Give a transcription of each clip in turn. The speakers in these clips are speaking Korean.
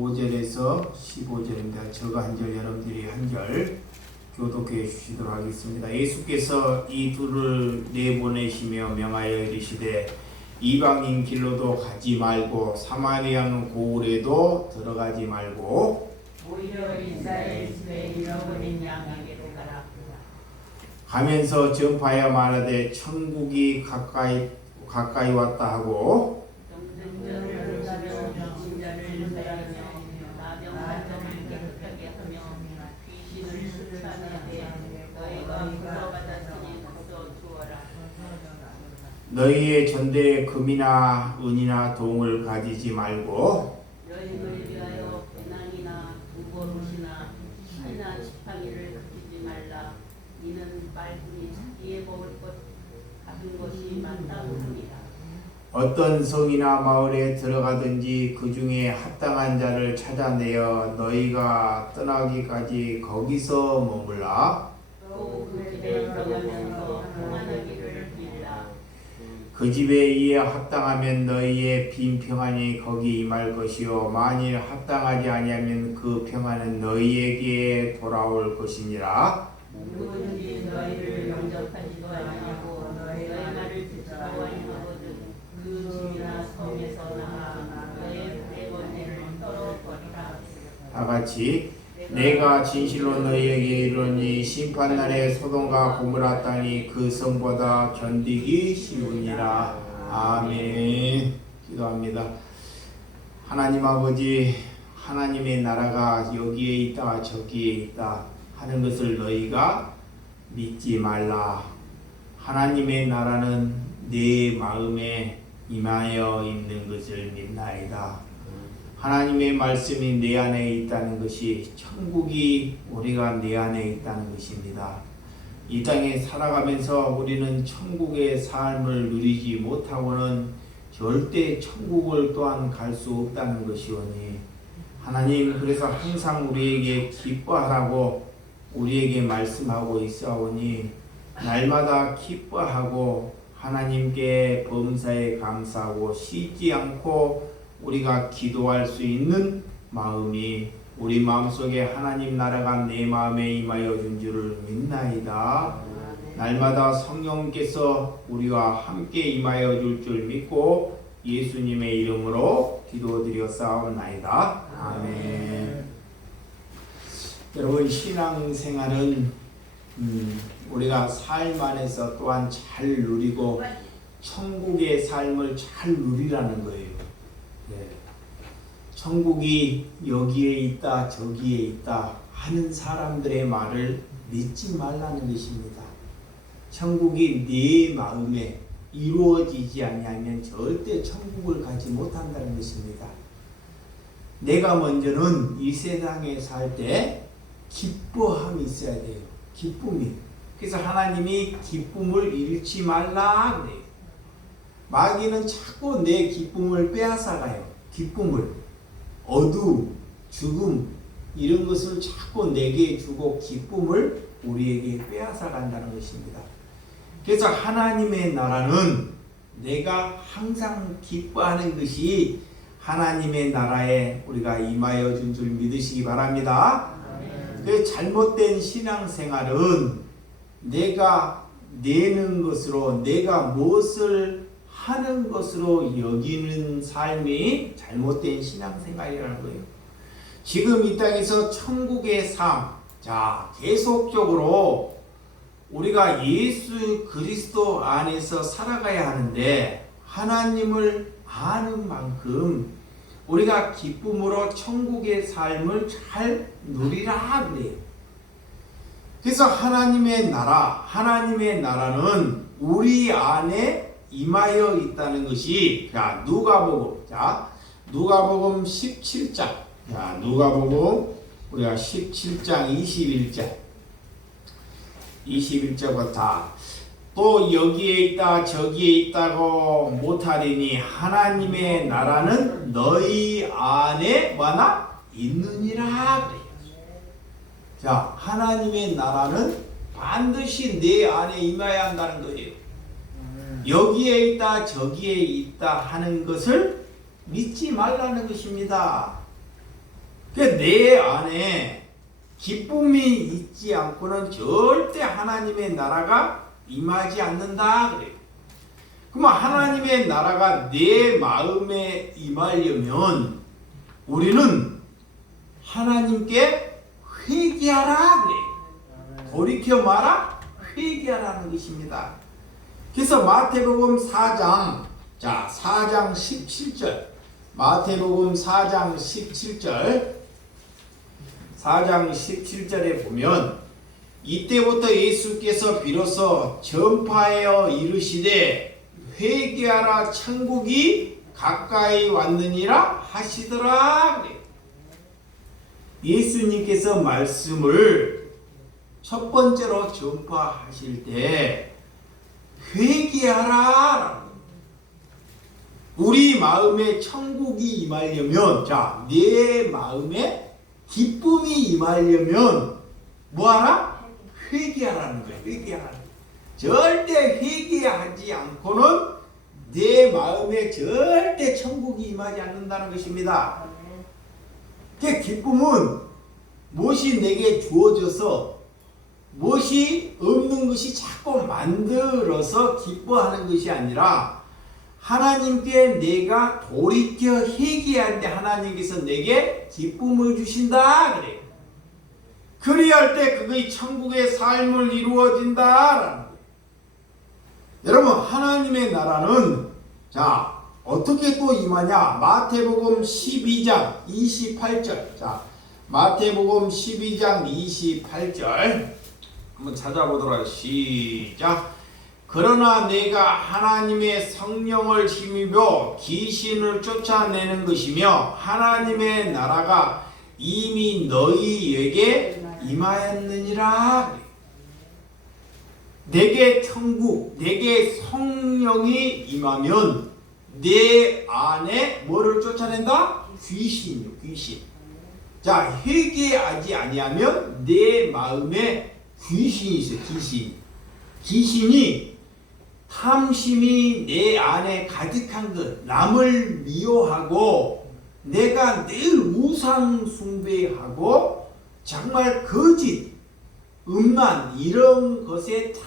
5절에서 15절입니다. 저가 한 절, 여러분들이 한 절 교독해 주시도록 하겠습니다. 예수께서 이 둘을 내보내시며 명하여 이르시되 이방인 길로도 가지 말고 사마리아는 고을에도 들어가지 말고 오히려 이스라엘 집에 잃어버린 양에게로 가라. 하면서 전파하여 말하되 천국이 가까이 왔다 하고 정전을 가며 진자를 배하며 나병환자를 깨끗하게 하며 귀신을 수출하되 너희가 구원받았으니 거저 주어라. 너희의 전대에 금이나 은이나 동을 가지지 말고 너희를 위하여 배낭이나 두보릇이나 칼이나 지팡이를 가지지 말라. 이는 빨리 자기의 먹을 것 가진 것이 많다고 합니다. 어떤 성이나 마을에 들어가든지 그 중에 합당한 자를 찾아내어 너희가 떠나기까지 거기서 머물라. 또 그 집에 들어가면서 평안하기를 빌라. 그 집에 이에 합당하면 너희의 빈 평안이 거기 임할 것이요 만일 합당하지 아니하면 그 평안은 너희에게 돌아올 것이니라. 누구든지 너희를 영접하지도 아니하고 너희 말을 듣지도 아니하거든 그 집이나 성에서 나가 너의 배번지를 떨어버리라. 다 같이 내가 진실로 너희에게 이르노니 심판날에 소돔과 고모라 땅이 그 성보다 견디기 쉬우니라. 아멘. 기도합니다. 하나님 아버지, 하나님의 나라가 여기에 있다 저기에 있다 하는 것을 너희가 믿지 말라. 하나님의 나라는 내 마음에 임하여 있는 것을 믿나이다. 하나님의 말씀이 내 안에 있다는 것이 천국이 우리가 내 안에 있다는 것입니다. 이 땅에 살아가면서 우리는 천국의 삶을 누리지 못하고는 절대 천국을 또한 갈 수 없다는 것이오니 하나님 그래서 항상 우리에게 기뻐하라고 우리에게 말씀하고 있사오니 날마다 기뻐하고 하나님께 범사에 감사하고 쉬지 않고 우리가 기도할 수 있는 마음이 우리 마음속에 하나님 나라가 내 마음에 임하여 준 줄을 믿나이다. 날마다 성령께서 우리와 함께 임하여 줄 줄 믿고 예수님의 이름으로 기도드려 싸움나이다. 아멘. 여러분 신앙생활은 우리가 삶 안에서 또한 잘 누리고 천국의 삶을 잘 누리라는 거예요. 천국이 여기에 있다 저기에 있다 하는 사람들의 말을 믿지 말라는 것입니다. 천국이 네 마음에 이루어지지 아니하면 절대 천국을 가지 못한다는 것입니다. 내가 먼저는 이 세상에 살 때 기뻐함이 있어야 돼요. 기쁨이. 그래서 하나님이 기쁨을 잃지 말라 그래요. 마귀는 자꾸 내 기쁨을 빼앗아가요. 기쁨을. 어두움, 죽음 이런 것을 자꾸 내게 주고 기쁨을 우리에게 빼앗아 간다는 것입니다. 그래서 하나님의 나라는 내가 항상 기뻐하는 것이 하나님의 나라에 우리가 임하여 준 줄 믿으시기 바랍니다. 그 잘못된 신앙생활은 내가 내는 것으로 내가 무엇을 하는 것으로 여기는 삶이 잘못된 신앙생활이라는 거예요. 지금 이 땅에서 천국의 삶, 자 계속적으로 우리가 예수 그리스도 안에서 살아가야 하는데 하나님을 아는 만큼 우리가 기쁨으로 천국의 삶을 잘 누리라 그래요. 그래서 하나님의 나라는 우리 안에 임하여 있다는 것이 자 누가복음 17장 자 누가복음 우리가 17장 21절부터 또 여기에 있다 저기에 있다고 못하리니 하나님의 나라는 너희 안에 뭐나 있느니라 그래요. 자 하나님의 나라는 반드시 내 안에 임해야 한다는 거예요. 여기에 있다 저기에 있다 하는 것을 믿지 말라는 것입니다. 내 안에 기쁨이 있지 않고는 절대 하나님의 나라가 임하지 않는다 그래요. 그럼 하나님의 나라가 내 마음에 임하려면 우리는 하나님께 회개하라 그래요. 돌이켜 마라, 회개하라는 것입니다. 그래서 마태복음 4장 17절, 마태복음 4장 17절에 보면 이때부터 예수께서 비로소 전파하여 이르시되 회개하라 천국이 가까이 왔느니라 하시더라 그래요. 예수님께서 말씀을 첫 번째로 전파하실 때 회개하라. 우리 마음에 천국이 임하려면, 내 마음에 기쁨이 임하려면 뭐하라? 회개하라는 거예요. 회개하라. 절대 회개하지 않고는 내 마음에 절대 천국이 임하지 않는다는 것입니다. 그 기쁨은 무엇이 내게 주어져서 무엇이 없는 것이 자꾸 만들어서 기뻐하는 것이 아니라 하나님께 내가 돌이켜 회개할 때 하나님께서 내게 기쁨을 주신다 그래요. 그리할 때 그의 천국의 삶을 이루어진다라는 거예요. 여러분, 하나님의 나라는 어떻게 또 임하냐? 마태복음 12장 28절. 마태복음 12장 28절 한번 찾아보도록 하겠습니다. 시작. 그러나 내가 하나님의 성령을 힘입어 귀신을 쫓아내는 것이며 하나님의 나라가 이미 너희에게 임하였느니라. 내게 천국, 내게 성령이 임하면 내 안에 뭐를 쫓아낸다? 귀신이요, 귀신. 회개하지 아니하면 내 마음에 귀신이 있어요, 귀신. 귀신이 탐심이 내 안에 가득한 것, 남을 미워하고 내가 늘 우상 숭배하고 정말 거짓, 음란 이런 것에 다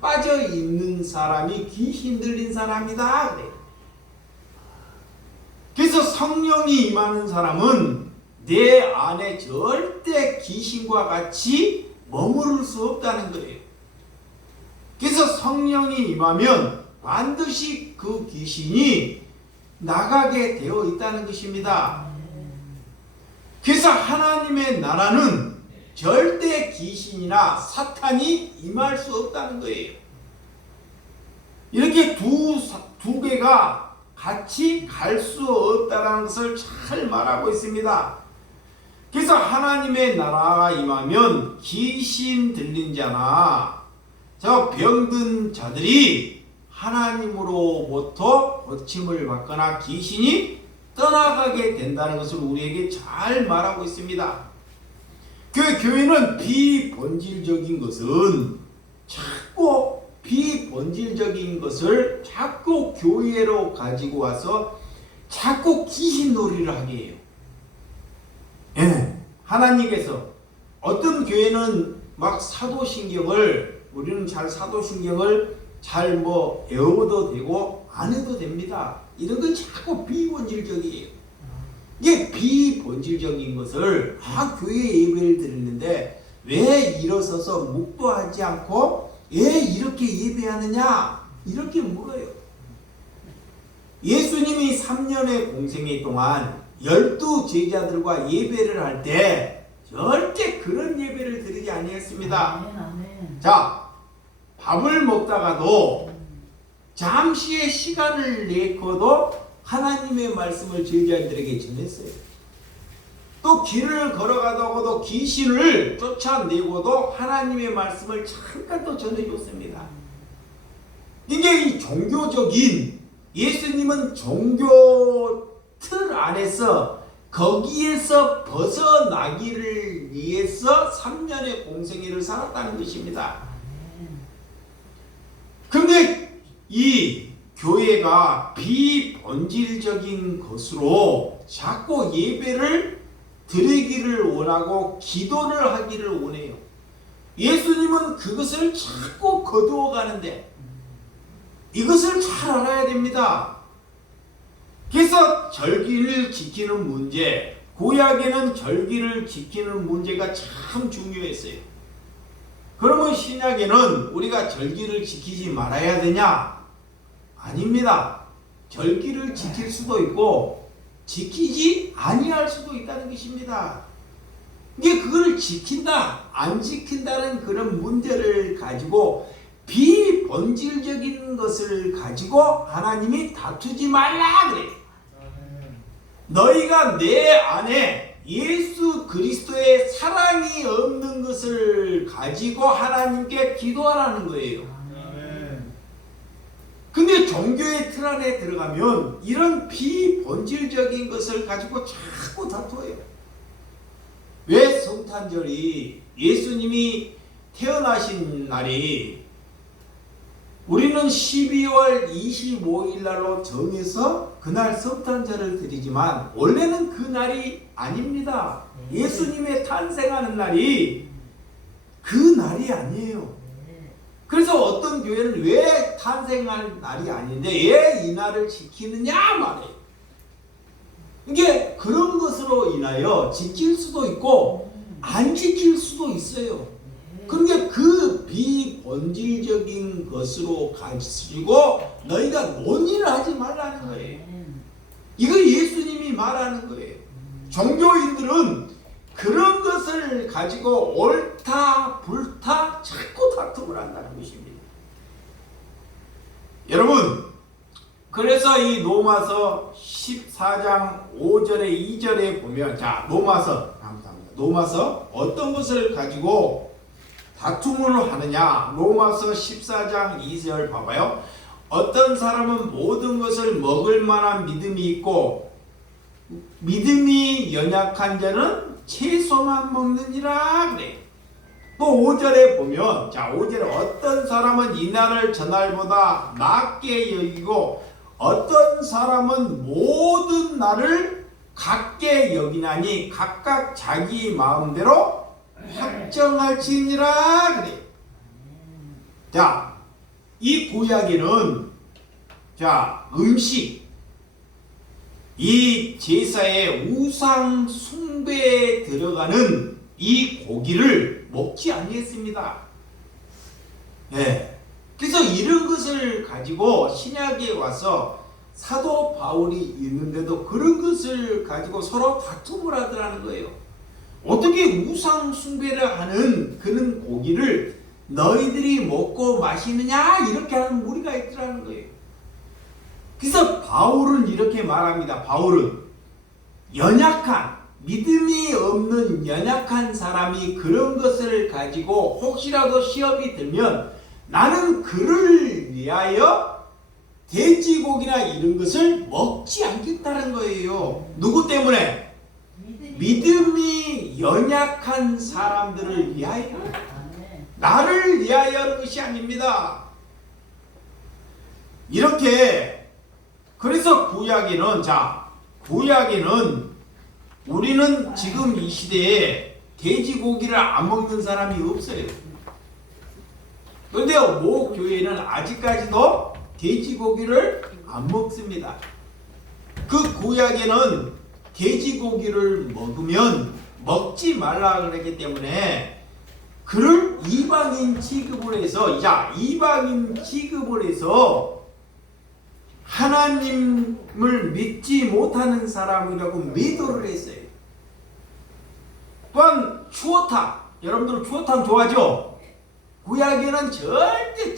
빠져 있는 사람이 귀신 들린 사람이다 그래. 그래서 성령이 임하는 사람은 내 안에 절대 귀신과 같이 머무를 수 없다는 거예요. 그래서 성령이 임하면 반드시 그 귀신이 나가게 되어 있다는 것입니다. 그래서 하나님의 나라는 절대 귀신이나 사탄이 임할 수 없다는 거예요. 이렇게 두 개가 같이 갈 수 없다는 것을 잘 말하고 있습니다. 그래서 하나님의 나라가 임하면 귀신 들린 자나 저 병든 자들이 하나님으로부터 고침을 받거나 귀신이 떠나가게 된다는 것을 우리에게 잘 말하고 있습니다. 그 교회는 비본질적인 것은 자꾸 비본질적인 것을 자꾸 교회로 가지고 와서 자꾸 귀신놀이를 하게 해요. 하나님께서 어떤 교회는 막 사도신경을 우리는 잘 사도신경을 잘 외워도 되고 안 해도 됩니다. 이런 건 자꾸 비본질적이에요. 이게 비본질적인 것을 교회 예배를 드리는데 왜 일어서서 묵도하지 않고 왜 이렇게 예배하느냐 이렇게 물어요. 예수님이 3년의 공생애 동안 12 제자들과 예배를 할 때 절대 그런 예배를 드리지 아니했습니다. 밥을 먹다가도 잠시의 시간을 내고도 하나님의 말씀을 제자들에게 전했어요. 또 길을 걸어가다가도 귀신을 쫓아내고도 하나님의 말씀을 잠깐 또 전해줬습니다. 이게 이 종교적인 예수님은 종교 틀 안에서 거기에서 벗어나기를 위해서 3년의 공생애를 살았다는 것입니다. 그런데 이 교회가 비본질적인 것으로 자꾸 예배를 드리기를 원하고 기도를 하기를 원해요. 예수님은 그것을 자꾸 거두어 가는데 이것을 잘 알아야 됩니다. 그래서 절기를 지키는 문제, 구약에는 절기를 지키는 문제가 참 중요했어요. 그러면 신약에는 우리가 절기를 지키지 말아야 되냐? 아닙니다. 절기를 지킬 수도 있고 지키지 아니할 수도 있다는 것입니다. 이게 그거를 지킨다, 안 지킨다는 그런 문제를 가지고 비본질적인 것을 가지고 하나님이 다투지 말라 그래요. 너희가 내 안에 예수 그리스도의 사랑이 없는 것을 가지고 하나님께 기도하라는 거예요. 근데 종교의 틀 안에 들어가면 이런 비본질적인 것을 가지고 자꾸 다투어요. 왜 성탄절이 예수님이 태어나신 날이 우리는 12월 25일 날로 정해서 그날 성탄절을 드리지만 원래는 그 날이 아닙니다. 예수님의 탄생하는 날이 그 날이 아니에요. 그래서 어떤 교회는 왜 탄생할 날이 아닌데 왜 이 날을 지키느냐 말이에요. 이게 그런 것으로 인하여 지킬 수도 있고 안 지킬 수도 있어요. 그런데 그 비본질적인 것으로 가지고 너희가 논의를 하지 말라는 거예요. 이거 예수님이 말하는 거예요. 종교인들은 그런 것을 가지고 옳다 불타 자꾸 다툼을 한다는 것입니다. 여러분, 그래서 이 로마서 14장 5절에 2절에 보면, 자, 로마서 어떤 것을 가지고 다툼을 하느냐? 로마서 14장 2절 봐봐요. 어떤 사람은 모든 것을 먹을 만한 믿음이 있고 믿음이 연약한 자는 채소만 먹느니라 그래. 또 5절에 보면, 자, 5절에 어떤 사람은 이날을 저날보다 낮게 여기고 어떤 사람은 모든 날을 같게 여기나니 각각 자기 마음대로 확정할지니라 그래. 자, 이 구약에는 자, 음식, 이 제사의 우상 숭배에 들어가는 이 고기를 먹지 아니했습니다. 예. 그래서 이런 것을 가지고 신약에 와서 사도 바울이 있는데도 그런 것을 가지고 서로 다툼을 하더라는 거예요. 어떻게 우상 숭배를 하는 그런 고기를 너희들이 먹고 마시느냐 이렇게 하는 무리가 있더라는 거예요. 그래서 바울은 이렇게 말합니다. 바울은 연약한, 믿음이 없는 연약한 사람이 그런 것을 가지고 혹시라도 시험이 들면 나는 그를 위하여 돼지고기나 이런 것을 먹지 않겠다는 거예요. 누구 때문에? 믿음이 연약한 사람들을 위하여, 나를 위하여 하는 것이 아닙니다. 이렇게, 그래서 구약에는, 자, 구약에는 우리는 지금 이 시대에 돼지고기를 안 먹는 사람이 없어요. 그런데 모 교회는 아직까지도 돼지고기를 안 먹습니다. 그 구약에는 돼지고기를 먹으면 먹지 말라 그랬기 때문에 그를 이방인 취급을 해서, 자, 이방인 취급을 해서 하나님을 믿지 못하는 사람이라고 매도를 했어요. 또한 추어탕, 여러분들 추어탕 좋아하죠? 구약에는 절대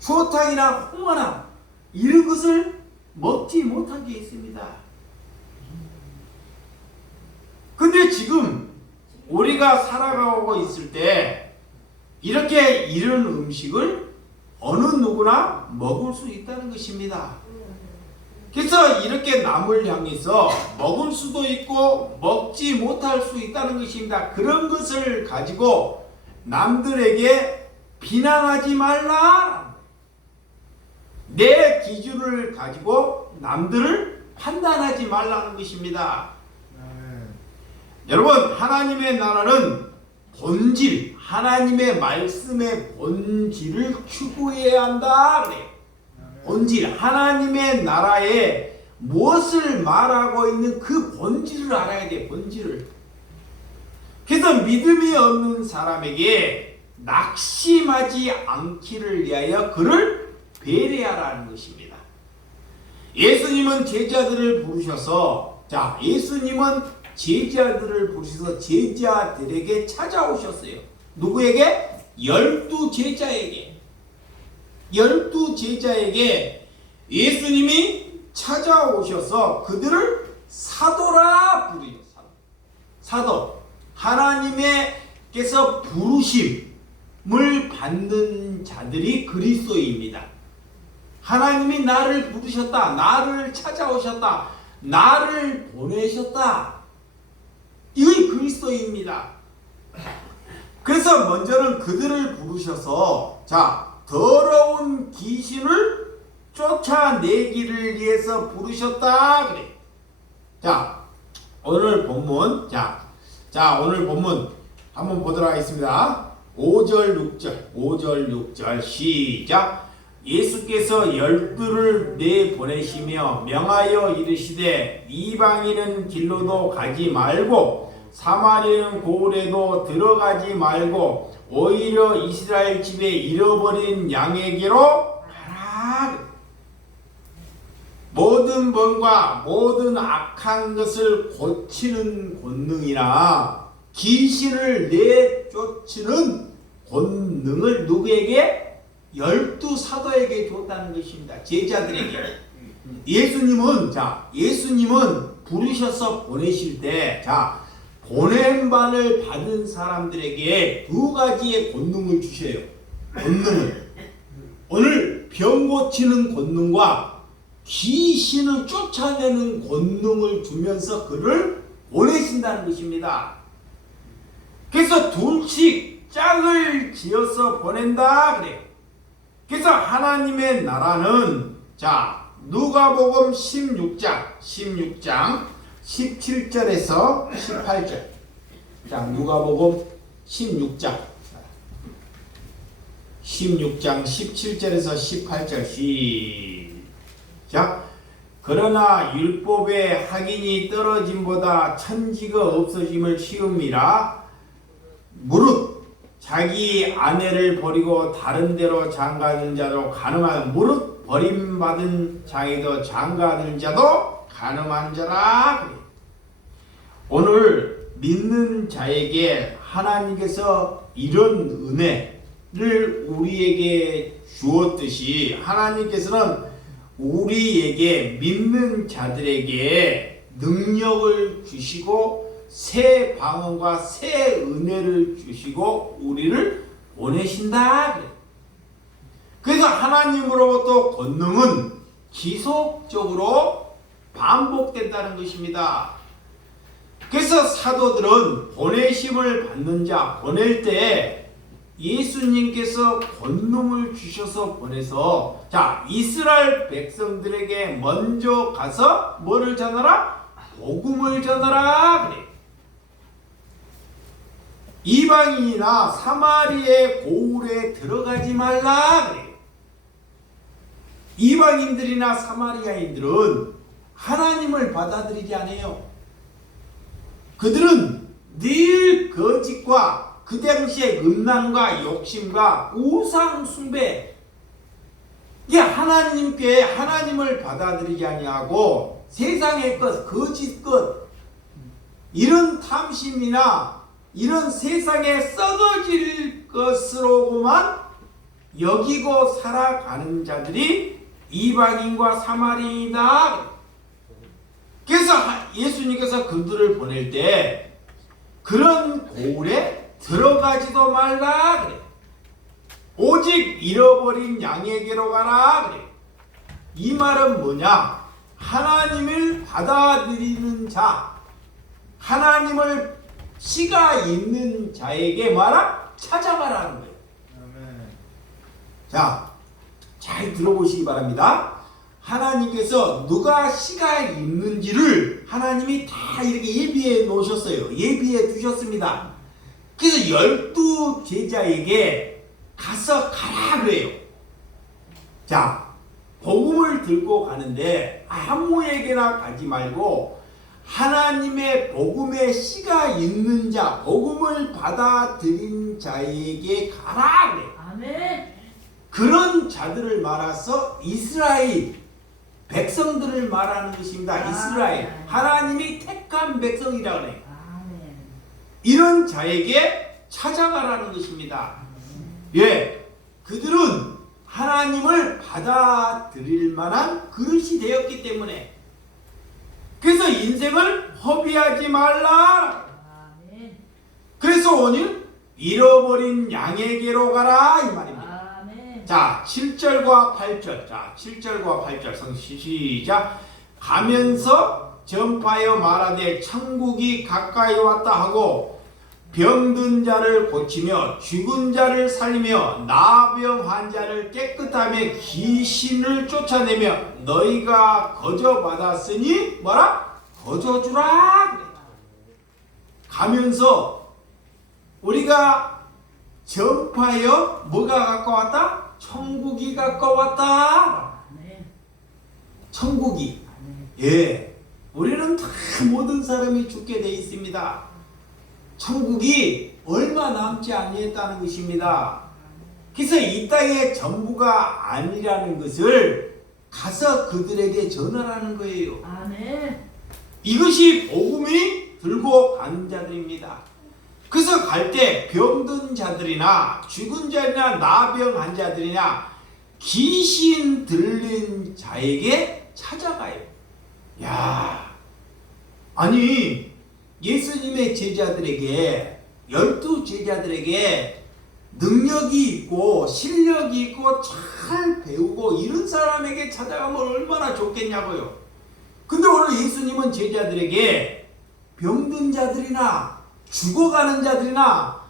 추어탕이나 홍어나 이런 것을 먹지 못하게 했습니다. 근데 지금 우리가 살아가고 있을 때 이렇게 이런 음식을 어느 누구나 먹을 수 있다는 것입니다. 그래서 이렇게 남을 향해서 먹을 수도 있고 먹지 못할 수 있다는 것입니다. 그런 것을 가지고 남들에게 비난하지 말라. 내 기준을 가지고 남들을 판단하지 말라는 것입니다. 여러분, 하나님의 나라는 본질, 하나님의 말씀의 본질을 추구해야 한다 그래요. 본질, 하나님의 나라에 무엇을 말하고 있는 그 본질을 알아야 돼. 본질을. 그래서 믿음이 없는 사람에게 낙심하지 않기를 위하여 그를 배려하라는 것입니다. 예수님은 제자들을 부르셔서 예수님은 제자들을 부르셔서 제자들에게 찾아오셨어요. 누구에게? 12제자에게. 12제자에게 예수님이 찾아오셔서 그들을 사도라 부르요. 사도. 하나님께서 부르심을 받는 자들이 그리스도입니다. 하나님이 나를 부르셨다. 나를 찾아오셨다. 나를 보내셨다. 이게 그리스도입니다. 그래서 먼저는 그들을 부르셔서 더러운 귀신을 쫓아내기를 위해서 부르셨다 그래. 오늘 본문 오늘 본문 한번 보도록 하겠습니다. 5절 6절 시작. 예수께서 12를 내보내시며 명하여 이르시되 이방인은 길로도 가지 말고 사마리아는 고을에도 들어가지 말고 오히려 이스라엘 집에 잃어버린 양에게로 가라. 모든 병과 모든 악한 것을 고치는 권능이나 귀신을 내쫓는 권능을 누구에게? 12사도에게 줬다는 것입니다. 제자들에게. 예수님은 부르셔서 보내실 때 보냄반을 받은 사람들에게 두 가지의 권능을 주셔요. 권능을. 오늘 병 고치는 권능과 귀신을 쫓아내는 권능을 주면서 그를 보내신다는 것입니다. 그래서 둘씩 짝을 지어서 보낸다 그래요. 그래서 하나님의 나라는 누가복음 16장 17절에서 18절. 누가복음 16장 17절에서 18절 시작. 그러나 율법의 확인이 떨어짐보다 천지가 없어짐을 쉬움이라. 무릇 자기 아내를 버리고 다른 데로 장가든 자도 가늠한 무릇 버림받은 자에도 장가든 자도 가늠한 자라. 오늘 믿는 자에게 하나님께서 이런 은혜를 우리에게 주었듯이 하나님께서는 우리에게 믿는 자들에게 능력을 주시고 새 방언과 새 은혜를 주시고 우리를 보내신다. 그래서 하나님으로부터 권능은 지속적으로 반복된다는 것입니다. 그래서 사도들은 보내심을 받는 자, 보낼 때 예수님께서 권능을 주셔서 보내서 이스라엘 백성들에게 먼저 가서 뭐를 전하라? 복음을 전하라 그래. 이방인이나 사마리아의 고을에 들어가지 말라 그래. 이방인들이나 사마리아인들은 하나님을 받아들이지 않아요. 그들은 늘 거짓과 그 당시에 음란과 욕심과 우상 숭배, 하나님을 받아들이지 아니하고 세상의 것, 거짓 것, 이런 탐심이나 이런 세상에 썩어질 것으로만 여기고 살아가는 자들이 이방인과 사마리아인이다. 그래서 예수님께서 그들을 보낼 때 그런 고을에 들어가지도 말라 그래. 오직 잃어버린 양에게로 가라 그래. 이 말은 뭐냐? 하나님을 받아들이는 자, 하나님을 씨가 있는 자에게 찾아가라는 거예요. 잘 들어보시기 바랍니다. 하나님께서 누가 씨가 있는지를 하나님이 다 이렇게 예비해 놓으셨어요. 예비해 두셨습니다. 그래서 12 제자에게 가서 가라 그래요. 자, 복음을 들고 가는데 아무에게나 가지 말고 하나님의 복음의 씨가 있는 자, 복음을 받아들인 자에게 가라 그래요. 아멘. 그런 자들을 말해서 이스라엘 백성들을 말하는 것입니다. 이스라엘 하나님이 택한 백성이라 그래요. 아멘. 이런 자에게 찾아가라는 것입니다. 예, 그들은 하나님을 받아들일 만한 그릇이 되었기 때문에, 그래서 인생을 허비하지 말라. 아멘. 그래서 오늘 잃어버린 양에게로 가라 이 말입니다. 아멘. 자, 7절과 8절. 자, 7절과 8절 성시 시작. 가면서 전파하여 말하되 천국이 가까이 왔다 하고 병든 자를 고치며 죽은 자를 살리며 나병한 자를 깨끗하며 귀신을 쫓아내며 너희가 거저 받았으니 뭐라? 거저 주라. 가면서 우리가 전파하여 뭐가 가까웠다? 천국이 가까웠다. 아멘. 천국이. 아멘. 예, 우리는 다 모든 사람이 죽게 돼 있습니다. 천국이 얼마 남지 아니했다는 것입니다. 그래서 이 땅의 전부가 아니라는 것을 가서 그들에게 전하라는 거예요. 아멘. 이것이 복음이 들고 가는 자들입니다. 그래서 갈 때 병든 자들이나 죽은 자들이나 나병한 자들이나 귀신 들린 자에게 찾아가요. 야, 아니 예수님의 제자들에게 12 제자들에게 능력이 있고 실력이 있고 잘 배우고 이런 사람에게 찾아가면 얼마나 좋겠냐고요. 근데 오늘 예수님은 제자들에게 병든 자들이나 죽어가는 자들이나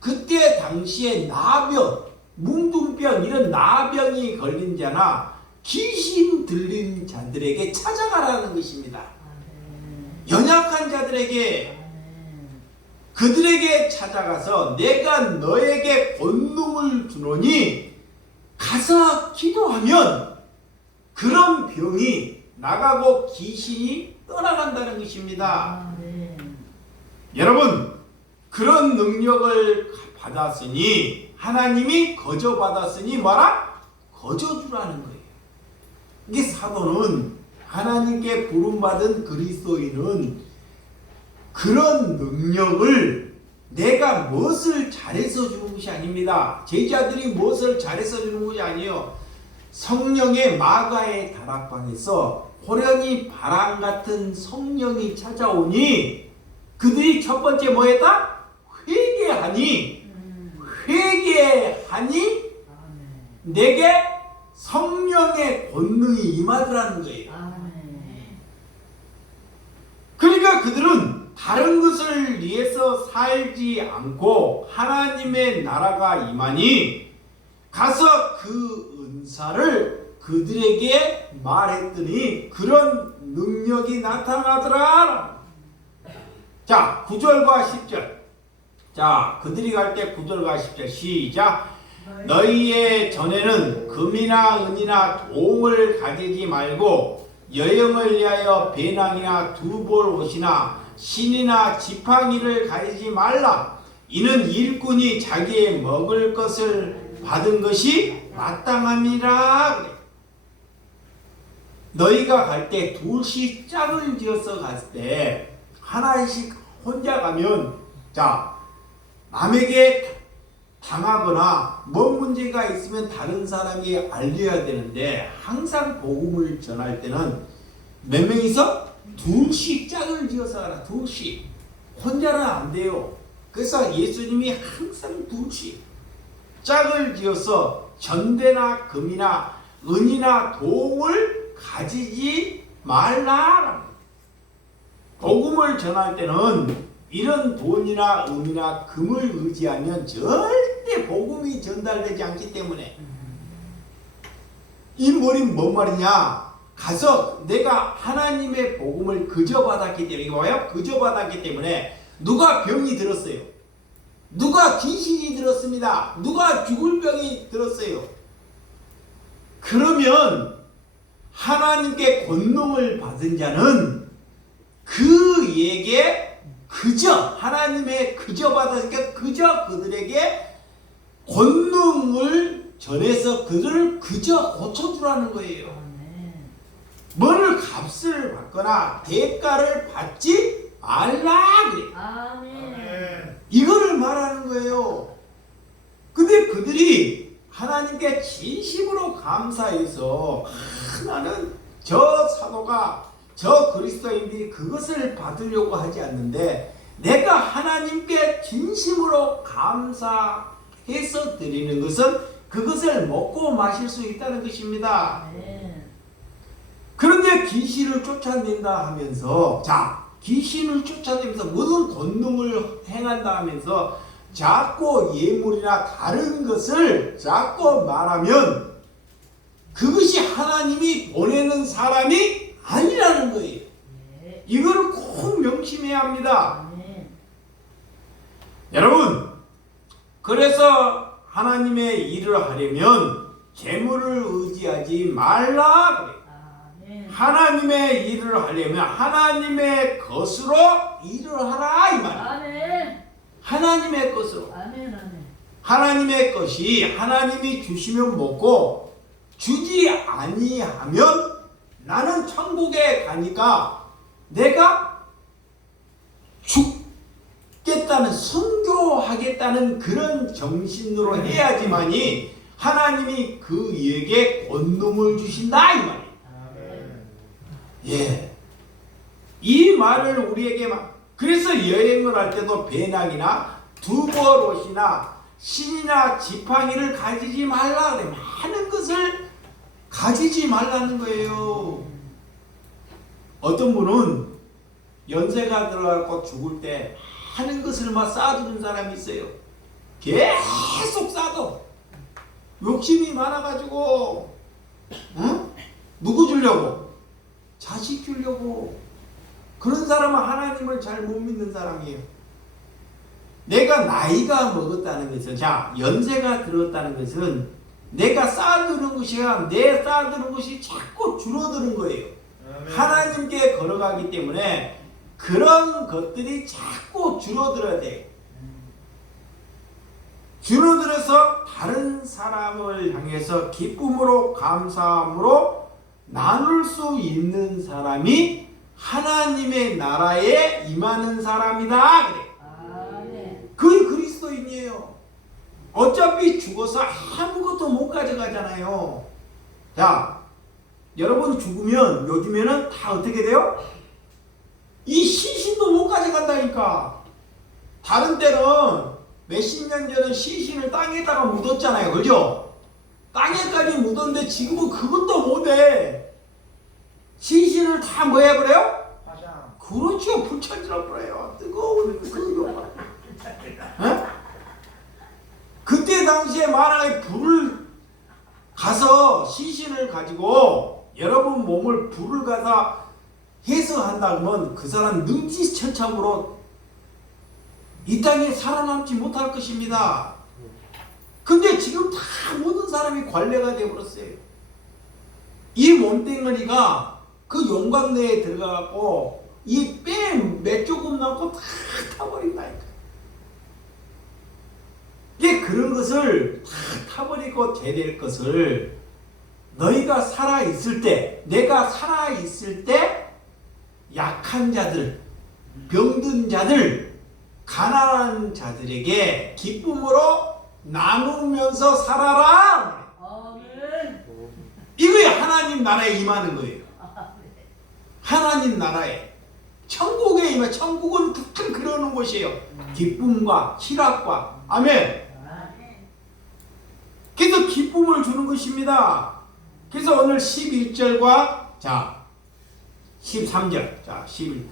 그때 당시에 나병, 뭉둥병 이런 나병이 걸린 자나 귀신 들린 자들에게 찾아가라는 것입니다. 아멘. 연약한 자들에게 아멘. 그들에게 찾아가서 내가 너에게 권능을 주노니 가서 기도하면 그런 병이 나가고 귀신이 떠나간다는 것입니다. 아멘. 여러분, 그런 능력을 받았으니 하나님이 거저 받았으니 뭐라? 거저 주라는 거예요. 이게 사도는 하나님께 부름받은 그리스도인은 그런 능력을 내가 무엇을 잘해서 주는 것이 아닙니다. 제자들이 무엇을 잘해서 주는 것이 아니에요. 성령의 마가의 다락방에서 호련히 바람 같은 성령이 찾아오니 그들이 첫 번째 뭐했다? 회개하니 아멘. 내게 성령의 권능이 임하더라는 거예요. 아멘. 그러니까 그들은 다른 것을 위해서 살지 않고 하나님의 나라가 임하니 가서 그 은사를 그들에게 말했더니 그런 능력이 나타나더라. 자, 9절과 10절. 자, 그들이 갈 때 9절과 10절 시작. 너희의 전에는 금이나 은이나 동을 가지지 말고 여행을 위하여 배낭이나 두벌 옷이나 신이나 지팡이를 가지지 말라. 이는 일꾼이 자기의 먹을 것을 받은 것이 마땅함이라. 그래. 너희가 갈 때 둘씩 짝을 지어서 갔을 때 하나씩 혼자 가면 자, 남에게 당하거나 뭔 문제가 있으면 다른 사람이 알려야 되는데 항상 복음을 전할 때는 몇 명이서? 둘씩 짝을 지어서 가라. 둘씩. 혼자는 안 돼요. 그래서 예수님이 항상 둘씩 짝을 지어서 전대나 금이나 은이나 동을 가지지 말라. 복음을 전할 때는 이런 돈이나 은이나 금을 의지하면 절대 복음이 전달되지 않기 때문에 이 말이 뭔 말이냐? 가서 내가 하나님의 복음을 그저 받았기 때문에, 이거 봐요? 그저 받았기 때문에 누가 병이 들었어요? 누가 귀신이 들었습니다. 누가 죽을 병이 들었어요. 그러면 하나님께 권능을 받은 자는 그에게 그저 하나님의 그저 받았으니까 그저 그들에게 권능을 전해서 그들을 그저 고쳐주라는 거예요. 아멘. 뭐를 값을 받거나 대가를 받지 말라 그래. 아멘. 이거를 말하는 거예요. 근데 그들이 하나님께 진심으로 감사해서 나는 저 사도가 저 그리스도인들이 그것을 받으려고 하지 않는데 내가 하나님께 진심으로 감사해서 드리는 것은 그것을 먹고 마실 수 있다는 것입니다. 아멘. 그런데 귀신을 쫓아낸다 하면서, 자, 귀신을 쫓아내면서 무슨 권능을 행한다 하면서 자꾸 예물이나 다른 것을 자꾸 말하면 그것이 하나님이 보내는 사람이 아니라는 거예요. 네. 이거를 꼭 명심해야 합니다. 아멘. 여러분, 그래서 하나님의 일을 하려면 재물을 의지하지 말라 그래요. 아멘. 하나님의 일을 하려면 하나님의 것으로 일을 하라 이 말이에요. 아멘. 하나님의 것으로. 아멘. 아멘. 하나님의 것이 하나님이 주시면 먹고 주지 아니하면 나는 천국에 가니까 내가 죽겠다는, 순교하겠다는 그런 정신으로 해야지만이 하나님이 그에게 권능을 주신다 이 말이에요. 예. 이 말을 우리에게 그래서 여행을 할 때도 배낭이나 두벌옷이나 신이나 지팡이를 가지지 말라 그래. 많은 것을 가지지 말라는 거예요. 어떤 분은 연세가 들어가고 죽을 때 많은 것을 막 쌓아두는 사람이 있어요. 계속 쌓아둬. 욕심이 많아가지고, 응? 누구 주려고? 자식 주려고. 그런 사람은 하나님을 잘 못 믿는 사람이에요. 내가 나이가 먹었다는 것은, 자, 연세가 들었다는 것은 내가 쌓아두는 것이 아니라 내 쌓아두는 것이 자꾸 줄어드는 거예요. 하나님께 걸어가기 때문에 그런 것들이 자꾸 줄어들어야 돼. 줄어들어서 다른 사람을 향해서 기쁨으로 감사함으로 나눌 수 있는 사람이 하나님의 나라에 임하는 사람이다 그래. 아멘. 그게 그리스도인이에요. 어차피 죽어서 아무것도 못 가져가잖아요. 자, 여러분 죽으면 요즘에는 다 어떻게 돼요? 이 시신도 못 가져간다니까. 다른 때는 몇십 년 전에 시신을 땅에다가 묻었잖아요. 그죠? 땅에까지 묻었는데 지금은 그것도 못해. 시신을 다 뭐 해버려요? 화장. 그렇죠. 불천지라 그래요. 뜨거운 그거. 그때 당시에 만약에 불을 가서 시신을 가지고 여러분 몸을 불을 가서 해서한다 그러면 그 사람 능지처참으로 이 땅에 살아남지 못할 것입니다. 근데 지금 다 모든 사람이 관례가 되어버렸어요. 이 몸뚱어리가 그 용광내에 들어가고 이 뼈 몇 조금 남고 다 타버린다니까. 이게 그런 것을 다 타버리고 되될 것을 너희가 살아있을 때, 내가 살아있을 때 약한 자들, 병든 자들, 가난한 자들에게 기쁨으로 나누면서 살아라. 아멘. 이거에 하나님 나라에 임하는 거예요. 아멘. 하나님 나라에. 천국에 임해. 천국은 큰 그러는 곳이에요. 기쁨과 희락과. 아멘. 그래서 기쁨을 주는 것입니다. 그래서 오늘 11절과 자 13절 자 11.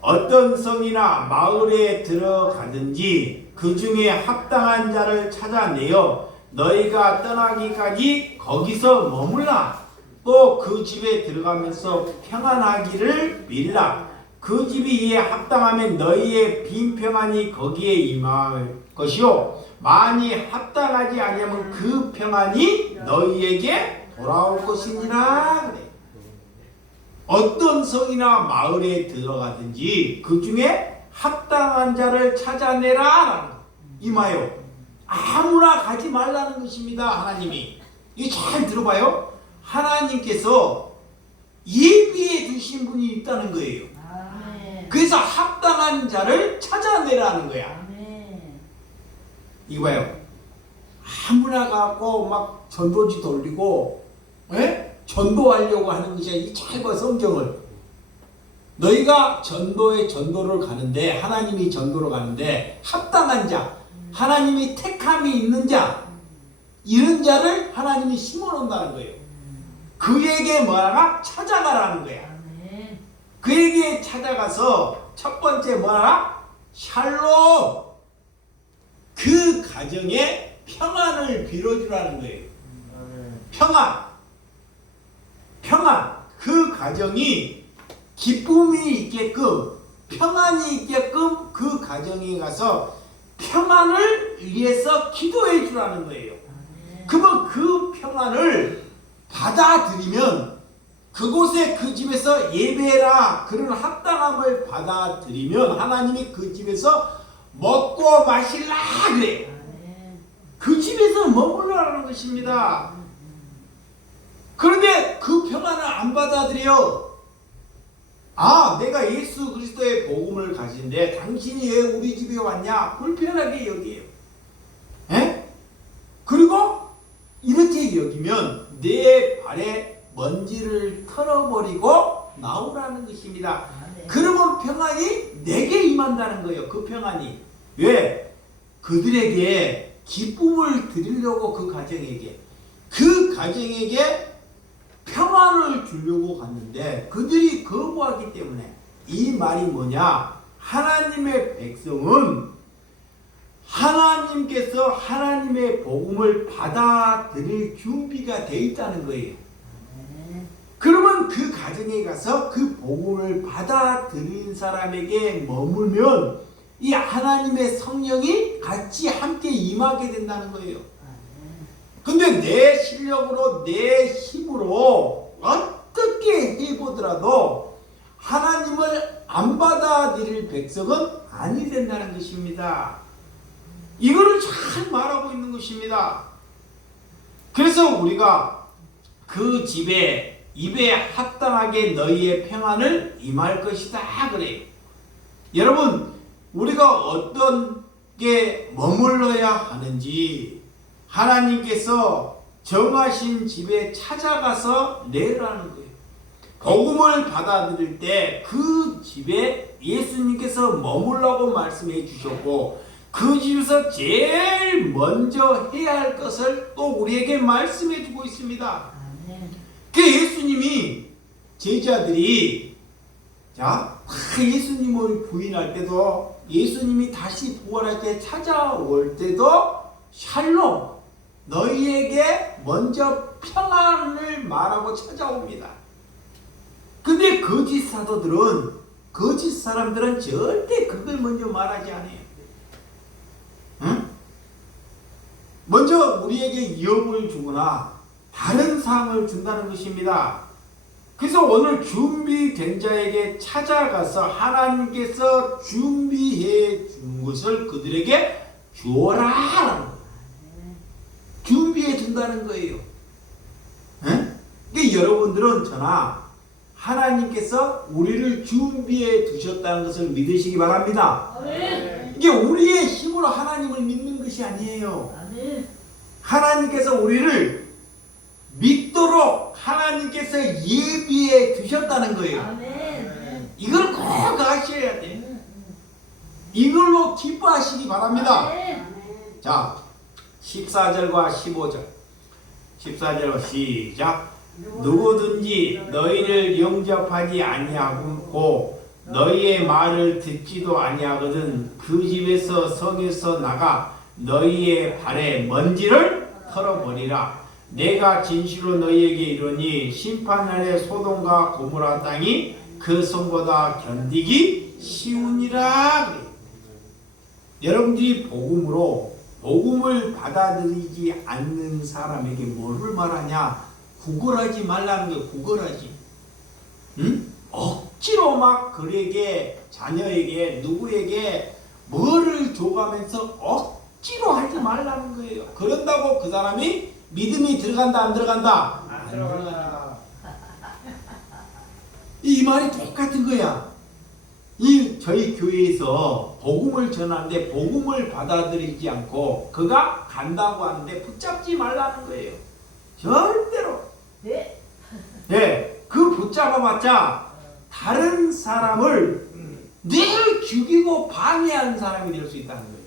어떤 성이나 마을에 들어가든지 그 중에 합당한 자를 찾아내어 너희가 떠나기까지 거기서 머물라. 또 그 집에 들어가면서 평안하기를 빌라. 그 집이 이에 합당하면 너희의 빈 평안이 거기에 임할 것이요 만이 합당하지 아니하면 그 평안이 너희에게 돌아올 것이니라. 그래. 어떤 성이나 마을에 들어가든지 그 중에 합당한 자를 찾아내라 임하여 아무나 가지 말라는 것입니다. 하나님이 이거 잘 들어봐요. 하나님께서 예비해 두신 분이 있다는 거예요. 아멘. 그래서 합당한 자를 찾아내라는 거야. 아멘. 이거 봐요. 아무나 가고 막 전도지 돌리고 전도하려고 하는 것이 아니라 잘 봐 성경을. 너희가 전도를 가는데 하나님이 전도로 가는데 합당한 자 하나님이 택함이 있는 자 이런 자를 하나님이 심어놓는다는 거예요. 그에게 뭐라 찾아가라는 거야. 아멘. 그에게 찾아가서 첫 번째 뭐라? 샬롬. 그 가정에 평안을 빌어주라는 거예요. 평안. 그 가정이 기쁨이 있게끔 평안이 있게끔 그 가정에 가서 평안을 위해서 기도해 주라는 거예요. 그러면 그 평안을 받아들이면 그곳에 그 집에서 예배라 그런 합당함을 받아들이면 하나님이 그 집에서 먹고 마실라 그래요. 그 집에서 머물러라는 것입니다. 그런데 그 평안을 안 받아들여. 내가 예수 그리스도의 복음을 가진데 당신이 왜 우리 집에 왔냐? 불편하게 여기에요. 그리고 이렇게 여기면 내 발에 먼지를 털어버리고 나오라는 것입니다. 그러면 평안이 내게 임한다는 거예요. 그 평안이. 왜? 그들에게 기쁨을 드리려고 그 가정에게 평안을 주려고 갔는데 그들이 거부하기 때문에 이 말이 뭐냐? 하나님의 백성은 하나님께서 하나님의 복음을 받아들일 준비가 되어 있다는 거예요. 그러면 그 가정에 가서 그 복음을 받아들인 사람에게 머물면 이 하나님의 성령이 같이 함께 임하게 된다는 거예요. 근데 내 실력으로 내 힘으로 어떻게 해보더라도 하나님을 안 받아들일 백성은 아니 된다는 것입니다. 이거를 잘 말하고 있는 것입니다. 그래서 우리가 그 집에 입에 합당하게 너희의 평안을 임할 것이다 그래요. 여러분 우리가 어떤 게 머물러야 하는지 하나님께서 정하신 집에 찾아가서 내라는 거예요. 복음을 받아들일 때 그 집에 예수님께서 머물라고 말씀해 주셨고 그 집에서 제일 먼저 해야 할 것을 또 우리에게 말씀해 주고 있습니다. 그 예수님이 제자들이 예수님을 부인할 때도 예수님이 다시 부활할 때 찾아올 때도 샬롬 너희에게 먼저 평안을 말하고 찾아옵니다. 근데 거짓 사람들은 절대 그걸 먼저 말하지 않아요. 먼저 우리에게 위협을 주거나 다른 사항을 준다는 것입니다. 그래서 오늘 준비된 자에게 찾아가서 하나님께서 준비해 준 것을 그들에게 주어라. 준비해 준다는 거예요. 그러니까 여러분들은 저나 하나님께서 우리를 준비해 두셨다는 것을 믿으시기 바랍니다. 이게 우리의 힘으로 하나님을 믿는 것이 아니에요. 하나님께서 우리를 믿도록 하나님께서 예비해 두셨다는 거예요. 이걸 꼭 아셔야 돼. 이걸로 기뻐하시기 바랍니다. 자, 14절과 15절 14절 시작. 누구든지 너희를 영접하지 아니하고 너희의 말을 듣지도 아니하거든 그 집에서 성에서 나가 너희의 발에 먼지를 털어버리라. 내가 진실로 너희에게 이르니 심판날에 소돔과 고모라 땅이 그 성보다 견디기 쉬우니라. 그래. 여러분들이 복음을 받아들이지 않는 사람에게 뭐를 말하냐? 구걸하지 말라는 거예요. 구걸하지. 응? 억지로 막 그에게, 자녀에게, 누구에게 뭐를 줘가면서 억지로 하지 말라는 거예요. 그런다고 그 사람이 믿음이 들어간다 안 들어간다? 안 들어간다. 이 말이 똑같은 거야. 저희 교회에서 복음을 전하는데 복음을 받아들이지 않고 그가 간다고 하는데 붙잡지 말라는 거예요. 절대로. 네. 네, 그 붙잡아봤자 다른 사람을 늘 죽이고 방해하는 사람이 될 수 있다는 거예요.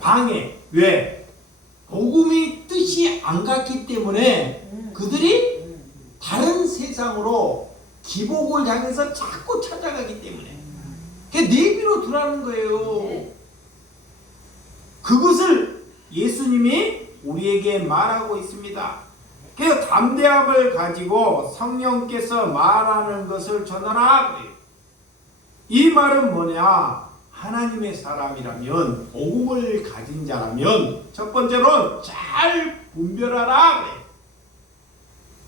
방해. 왜? 복음이 뜻이 안 갔기 때문에 그들이 다른 세상으로 기복을 향해서 자꾸 찾아가기 때문에 내비로 두라는 거예요. 그것을 예수님이 우리에게 말하고 있습니다. 그래서 담대함을 가지고 성령께서 말하는 것을 전하라. 이 말은 뭐냐? 하나님의 사람이라면, 복음을 가진 자라면 첫 번째로는 잘 분별하라.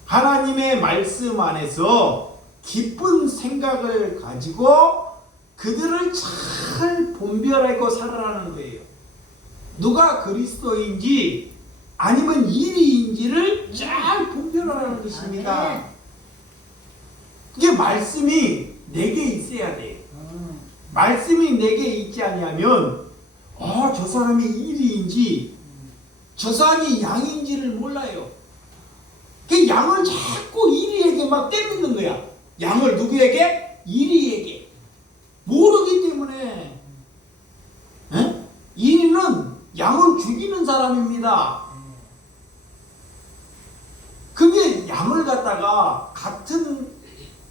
하나님의 말씀 안에서 깊은 생각을 가지고 그들을 잘 분별하고 살아라는 거예요. 누가 그리스도인지 아니면 이리인지를 잘 분별하라는 것입니다. 이게 말씀이 내게 있어야 돼요. 말씀이 내게 있지 않냐면 저 사람이 이리인지 저 사람이 양인지를 몰라요. 그 양을 자꾸 이리에게 막 떼놓는 거야. 양을 누구에게? 이리에게. 모르기 때문에. 이리는 양을 죽이는 사람입니다. 그게 양을 갖다가 같은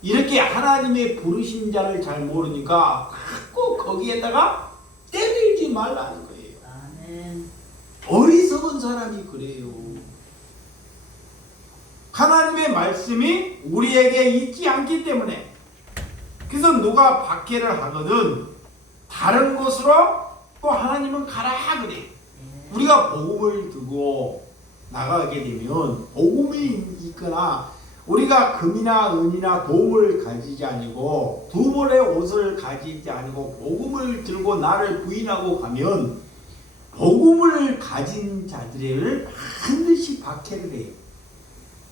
이렇게 하나님의 부르신 자를 잘 모르니까 자꾸 거기에다가 때리지 말라는 거예요. 아멘. 어리석은 사람이 그래요. 하나님의 말씀이 우리에게 있지 않기 때문에. 그래서 누가 박해를 하거든 다른 곳으로 또 하나님은 가라 그래. 우리가 복음을 두고 나가게 되면 복음이 있거나 우리가 금이나 은이나 돈을 가지지 아니고 두 벌의 옷을 가지지 아니고 복음을 들고 나를 부인하고 가면 복음을 가진 자들을 반드시 박해를 해요.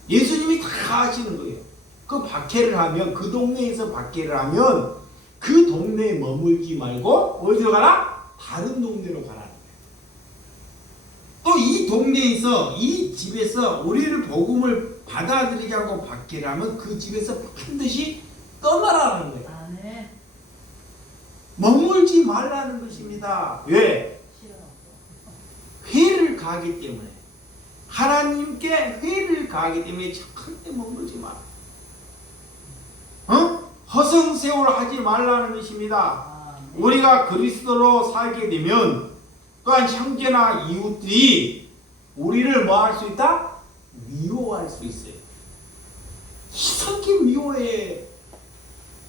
예수님이 다 하시는 거예요. 그 박해를 하면, 그 동네에서 박해를 하면 그 동네에 머물지 말고 어디로 가라? 다른 동네로 가라는 거예요. 또 이 동네에서, 이 집에서 우리를 복음을 받아들이지 않고 박해를 하면 그 집에서 반드시 떠나라는 거예요. 아멘. 머물지 말라는 것입니다. 왜? 회를 가기 때문에. 하나님께 회를 가기 때문에 절대 머물지 마라. 허송세월 하지 말라는 것입니다. 우리가 그리스도로 살게 되면 또한 형제나 이웃들이 우리를 뭐 할 수 있다? 미워할 수 있어요. 이상하게 미워해.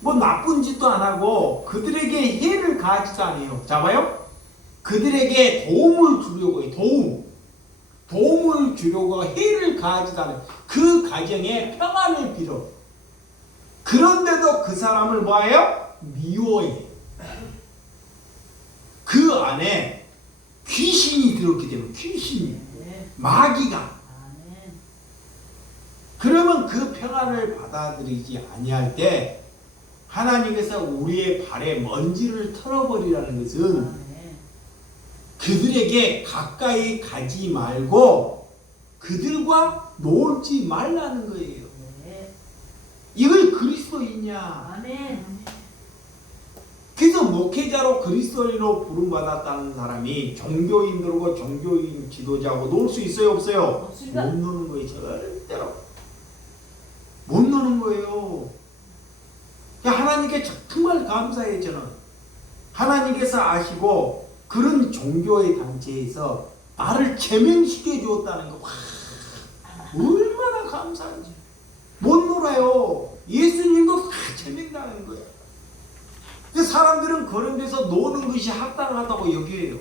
뭐 나쁜 짓도 안 하고 그들에게 해를 가하지도 않아요. 자 봐요. 그들에게 도움을 주려고 해요. 도움을 주려고 해를 가하지도 않아요. 그 가정에 평안을 빌어. 그런데도 그 사람을 뭐해요? 미워해. 그 안에 귀신이 들었기 때문에 귀신이 마귀가. 그러면 그 평안을 받아들이지 아니할 때 하나님께서 우리의 발에 먼지를 털어버리라는 것은 그들에게 가까이 가지 말고 그들과 놀지 말라는 거예요. 이걸 그리스도이냐? 아멘. 그래서 목회자로 그리스도인으로 부름받았다는 사람이 종교인들과 종교인 지도자하고 놀 수 있어요? 없어요? 없습니다. 못 노는 거예요. 절대로 못 노는 거예요. 하나님께 정말 감사해요. 저는 하나님께서 아시고 그런 종교의 단체에서 나를 제명시켜 주었다는 거. 얼마나 감사한지. 못 놀아요. 예수님도 다 재밌다는 거예요. 근데 사람들은 그런 데서 노는 것이 합당하다고 여겨요.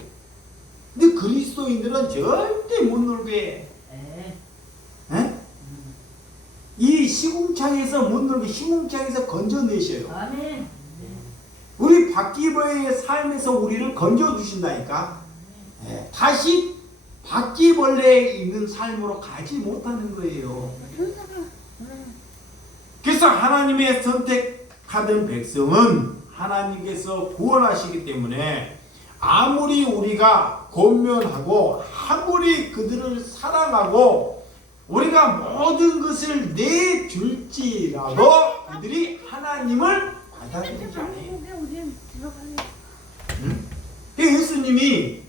근데 그리스도인들은 절대 못 놀게 해. 에? 이 시궁창에서 못 놀게 시궁창에서 건져내셔요. 아멘. 우리 바퀴벌레의 삶에서 우리를 건져주신다니까. 다시 바퀴벌레에 있는 삶으로 가지 못하는 거예요. 그래서 하나님의 선택하던 백성은 하나님께서 구원하시기 때문에 아무리 우리가 권면하고 아무리 그들을 사랑하고 우리가 모든 것을 내줄지라도 그들이 하나님을 받아들이지 않아요. 예수님이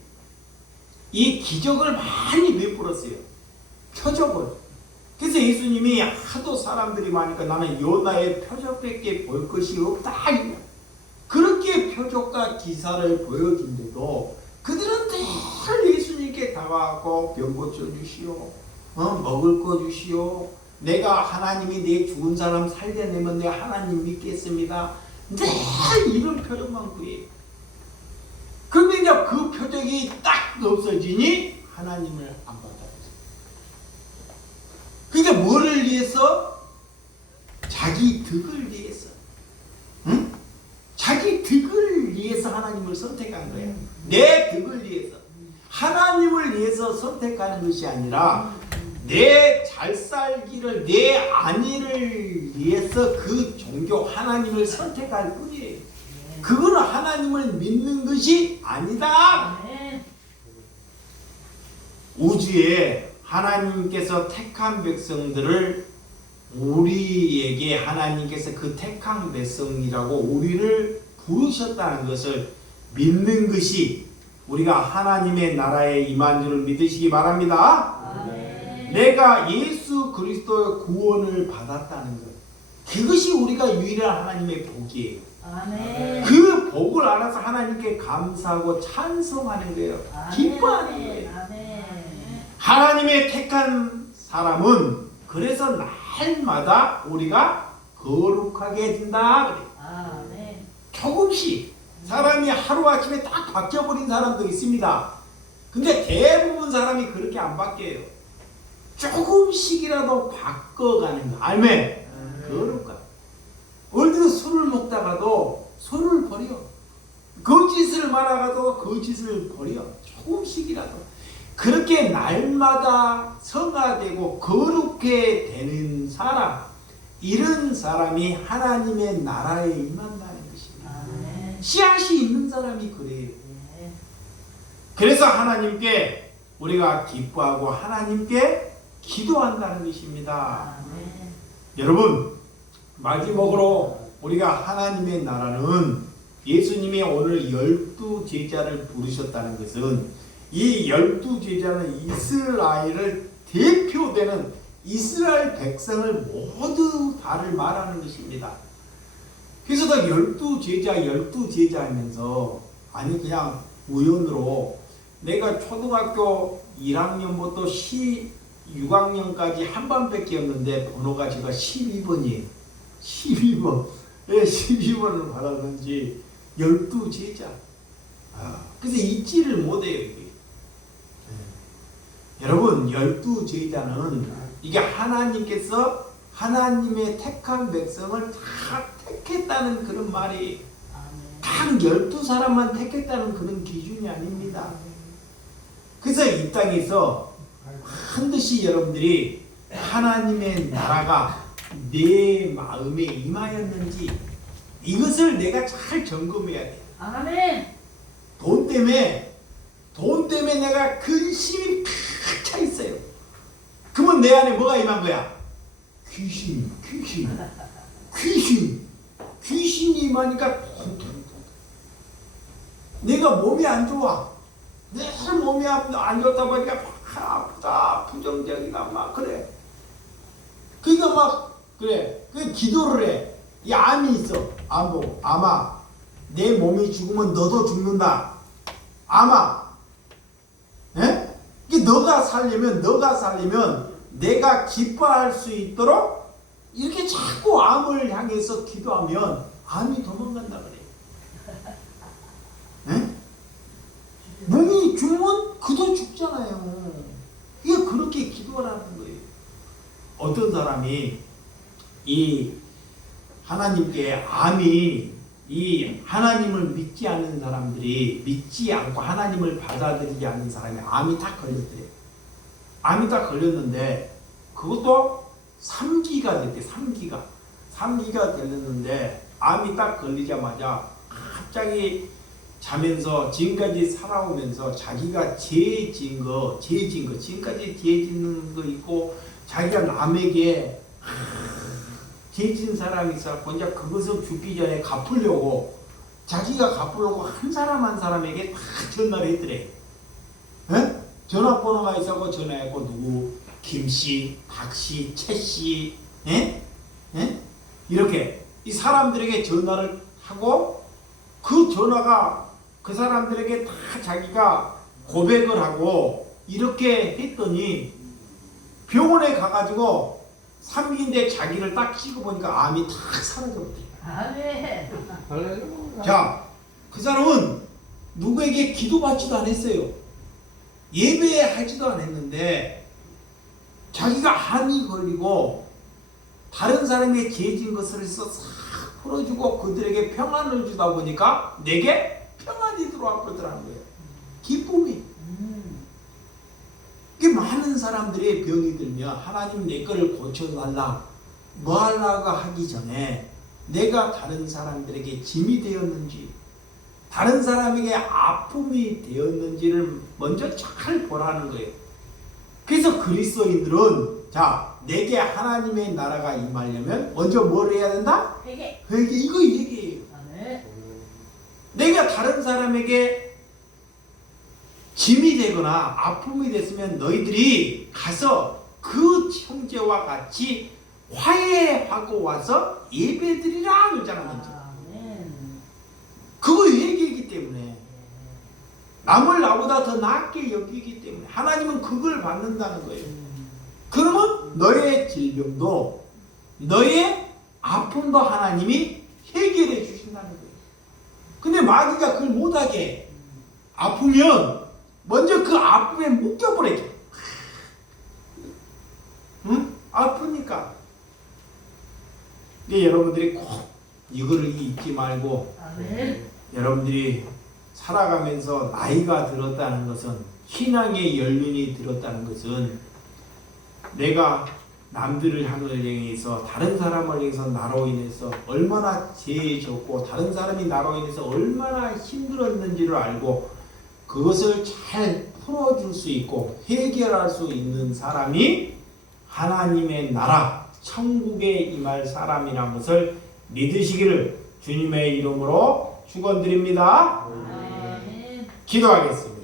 이 기적을 많이 베풀었어요. 표적을. 그래서 예수님이 하도 사람들이 많으니까 나는 요나의 표적밖에 볼 것이 없다. 그렇게 표적과 기사를 보여준데도 그들은 늘 예수님께 다가가고 병 고쳐주시오. 먹을 거 주시오. 내가 하나님이 내 죽은 사람 살려내면 내가 하나님 믿겠습니다. 늘 이런 표적만 구해요. 근데 이제 그 표적이 딱 없어지니 하나님을 안 받아들여요. 그러니까 뭐를 위해서? 자기 덕을 위해서. 응? 자기 덕을 위해서 하나님을 선택한 거예요. 내 덕을 위해서. 하나님을 위해서 선택하는 것이 아니라 내 잘 살기를, 내 안위를 위해서 그 종교 하나님을 선택할 뿐이에요. 그거는 하나님을 믿는 것이 아니다. 우주에 하나님께서 택한 백성들을 우리에게 하나님께서 그 택한 백성이라고 우리를 부르셨다는 것을 믿는 것이 우리가 하나님의 나라에 임한 줄을 믿으시기 바랍니다. 내가 예수 그리스도의 구원을 받았다는 것, 그것이 우리가 유일한 하나님의 복이에요. 아멘. 그 복을 알아서 하나님께 감사하고 찬송하는 거예요. 기뻐하는 거예요. 아멘. 하나님의 택한 사람은 그래서 날마다 우리가 거룩하게 해준다. 아멘. 조금씩 사람이 하루아침에 딱 바뀌어버린 사람도 있습니다. 근데 대부분 사람이 그렇게 안 바뀌어요. 조금씩이라도 바꿔가는 거. 아멘. 거룩한. 어디 술을 먹다가도 술을 버려. 거짓을 말하다가도 거짓을 버려. 조금씩이라도. 그렇게 날마다 성화되고 거룩해 되는 사람, 이런 사람이 하나님의 나라에 임한다는 것입니다. 씨앗이 있는 사람이 그래요. 그래서 하나님께 우리가 기뻐하고 하나님께 기도한다는 것입니다. 여러분, 마지막으로 우리가 하나님의 나라는 예수님이 오늘 12제자를 부르셨다는 것은 이 12제자는 이스라엘을 대표되는 이스라엘 백성을 모두 다를 말하는 것입니다. 그래서 12제자 하면서 아니 그냥 우연으로 내가 초등학교 1학년부터 6학년까지 한 반밖에 없는데 번호가 제가 12번이에요. 12번. 왜 12번을 받았는지 12제자. 그래서 잊지를 못해요. 이게. 여러분 12제자는 이게 하나님께서 하나님의 택한 백성을 다 택했다는 그런 말이 딱 12사람만 택했다는 그런 기준이 아닙니다. 그래서 이 땅에서 반드시 여러분들이 하나님의 나라가 내 마음에 임하였는지 이것을 내가 잘 점검해야 돼. 아멘. 돈 때문에 내가 근심이 팍 차 있어요. 그러면 내 안에 뭐가 임한 거야? 귀신이 임하니까 내가 몸이 안 좋아. 늘 몸이 안 좋다 보니까 막 아프다, 부정적이다, 막 그래. 그러니까 막 그래. 그 기도를 해. 이 암이 있어. 암 보고 아마 내 몸이 죽으면 너도 죽는다. 아마. 예? 너가 살려면 내가 기뻐할 수 있도록 이렇게 자꾸 암을 향해서 기도하면 암이 도망간다 그래요. 네? 몸이 죽으면 그도 죽잖아요. 이게 그렇게 기도하라는 거예요. 어떤 사람이 이 하나님께 암이 이 하나님을 믿지 않는 사람들이 믿지 않고 하나님을 받아들이지 않는 사람이 암이 딱 걸렸대요. 암이 딱 걸렸는데 그것도 3기가 됐대. 3기가 걸렸는데 암이 딱 걸리자마자 갑자기 자면서 지금까지 살아오면서 자기가 죄 지은 거 지금까지 죄 짓는 거 있고 자기가 남에게 죄 지은 사람이 있어서 이제 그것을 죽기 전에 갚으려고 자기가 갚으려고 한 사람 한 사람에게 다 전화를 했더래. 에? 전화번호가 있어서 전화했고 누구 김씨, 박씨, 채씨 이렇게 이 사람들에게 전화를 하고 그 전화가 그 사람들에게 다 자기가 고백을 하고 이렇게 했더니 병원에 가가지고 3기인데 자기를 딱 찍어보니까 암이 딱 사라졌대. 아멘. 자, 그 사람은 누구에게 기도받지도 않았어요. 예배하지도 않았는데 자기가 암이 걸리고 다른 사람의 죄 지은 것을 해서 싹 풀어주고 그들에게 평안을 주다 보니까 내게 평안이 들어와 버리더라는 거예요. 기쁨이. 이게 많은 사람들이 병이 들면 하나님 내 거를 고쳐달라 뭐 하려고 하기 전에 내가 다른 사람들에게 짐이 되었는지 다른 사람에게 아픔이 되었는지를 먼저 잘 보라는 거예요. 그래서 그리스도인들은 자 내게 하나님의 나라가 임하려면 먼저 뭘 해야 된다? 회개. 회개. 이거 얘기예요. 아멘. 내가 다른 사람에게 짐이 되거나 아픔이 됐으면 너희들이 가서 그 형제와 같이 화해하고 와서 예배드리라 그러잖아. 먼저. 아멘. 그거 회개이기 때문에 남을 나보다 더 낫게 여기기 때문에 하나님은 그걸 받는다는 거예요. 그러면 너의 질병도 너의 아픔도 하나님이 해결해 주신다는 거예요. 근데 마귀가 그걸 못하게 아프면 먼저 그 아픔에 묶여버려요. 응? 아프니까. 근데 여러분들이 꼭 이거를 잊지 말고 아멘. 여러분들이 살아가면서 나이가 들었다는 것은 신앙의 연륜이 들었다는 것은 내가 남들을 향해서 다른 사람을 향해서 나로 인해서 얼마나 죄에 졌고 다른 사람이 나로 인해서 얼마나 힘들었는지를 알고 그것을 잘 풀어줄 수 있고 해결할 수 있는 사람이 하나님의 나라 천국에 임할 사람이라는 것을 믿으시기를 주님의 이름으로 축원드립니다. 아멘. 기도하겠습니다.